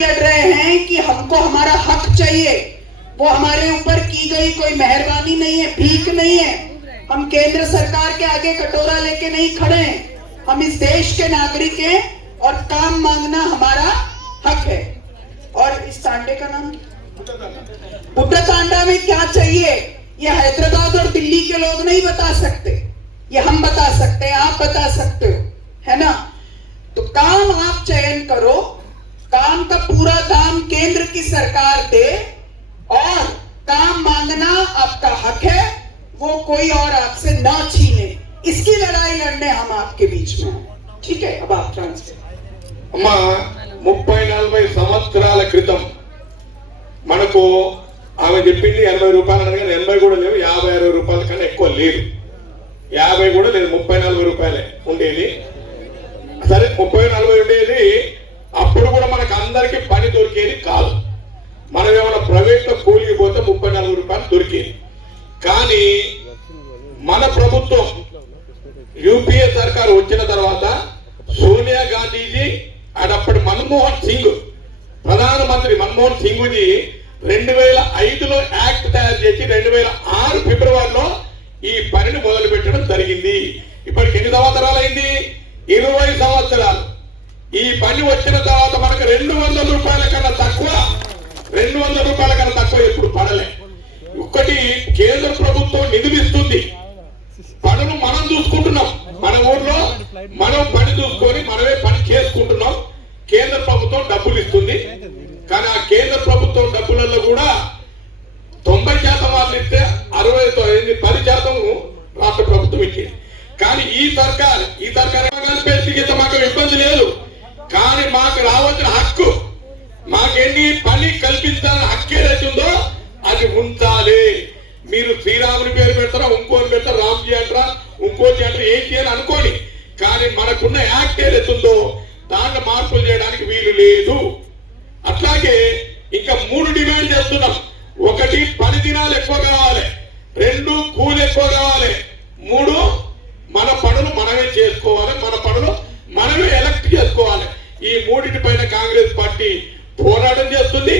कर रहे हैं कि हमको हमारा हक चाहिए, वो हमारे ऊपर की गई कोई मेहरबानी नहीं है, भीख नहीं है। हम केंद्र सरकार के आगे कटोरा लेके नहीं खड़े हैं, हम इस देश के नागरिक हैं और काम मांगना हमारा हक है। और इस तांडे का नाम बुड्ढा तांडा में क्या चाहिए ये हैदराबाद और दिल्ली के लोग नहीं बता सकते, ये हम बता सकते हैं, आप बता सकते हो, है ना। तो काम आप चयन करो, काम का पूरा दाम केंद्र की सरकार दे और काम मांगना आपका हक है, वो कोई और आपसे ना छीने। इसकी लड़ाई लड़ने हम आपके बीच में हैं, ठीक है। अब आप ट्रांसलेट। అమ్మా 30-40 సంవత్సరాల క్రితం మనకు ఆమె చెప్పింది 80 రూపాయలు అనగా 80 కూడా లేవు, 50-60 రూపాయల కన్నా ఎక్కువ లేదు, 50 కూడా లేదు, 30-40 రూపాయలే ఉండేది. సరే 30-40 ఉండేది. అప్పుడు కూడా మనకు అందరికి పని దొరికేది కాదు. మనం ఏమైనా ప్రైవేట్ లో కూలికి పోతే 30-40 రూపాయలు దొరికేది. కానీ మన ప్రభుత్వం యూపీఏ సర్కారు వచ్చిన తర్వాత సోనియా గాంధీజీ అప్పటి మన్మోహన్ సింగ్ ప్రధానమంత్రి మన్మోహన్ సింగ్ జీ 2005లో యాక్ట్ తయారు చేసి 2006 ఫిబ్రవరిలో ఈ పనిని మొదలు పెట్టడం జరిగింది. ఇప్పటికి ఎన్ని సంవత్సరాలు అయింది? 20 సంవత్సరాలు. ఈ పని వచ్చిన తర్వాత మనకు 200 రూపాయల కన్నా తక్కువ, 200 రూపాయల కన్నా తక్కువ ఎప్పుడు పడలే. ఒక్కటి కేంద్ర ప్రభుత్వం నిధులిస్తుంది, పనులు మనం చూసుకుంటున్నాం, మన ఊర్లో మనం పని చూసుకొని మనమే పని చేసుకుంటున్నాం. కేంద్ర ప్రభుత్వం డబ్బులు ఇస్తుంది, కానీ ఆ కేంద్ర ప్రభుత్వం డబ్బులలో కూడా 90% వాళ్ళు ఇస్తే 10% రాష్ట్ర ప్రభుత్వం ఇచ్చింది. కానీ ఈ సర్కార్ పెంచితే మాకు ఇబ్బంది లేదు, కానీ మాకు రావాల్సిన హక్కు, మాకెన్ని పని కల్పించాలని హక్కు ఏదైతుందో అది ఉంచాలి. మీరు శ్రీరాముని పేరు పెడతారా, ఇంకోని పెడతారా, రామ్జీ అంటారా, ఇంకోటి అంటారా, ఏంటి అని అనుకోని, కానీ మనకున్న యాక్ట్ ఏదైతుందో దాంట్లో మార్పులు చేయడానికి వీలు లేదు. అట్లాగే ఇంకా 3 డిమాండ్ చేస్తున్నాం. 1 పని దినాలు ఎక్కువ కావాలి, 2 కూలి ఎక్కువ కావాలి, 3 మన పనులు మనమే చేసుకోవాలి, మన పనులు మనమే ఎలక్ట్ చేసుకోవాలి. ఈ 3 పైన కాంగ్రెస్ పార్టీ పోరాటం చేస్తుంది.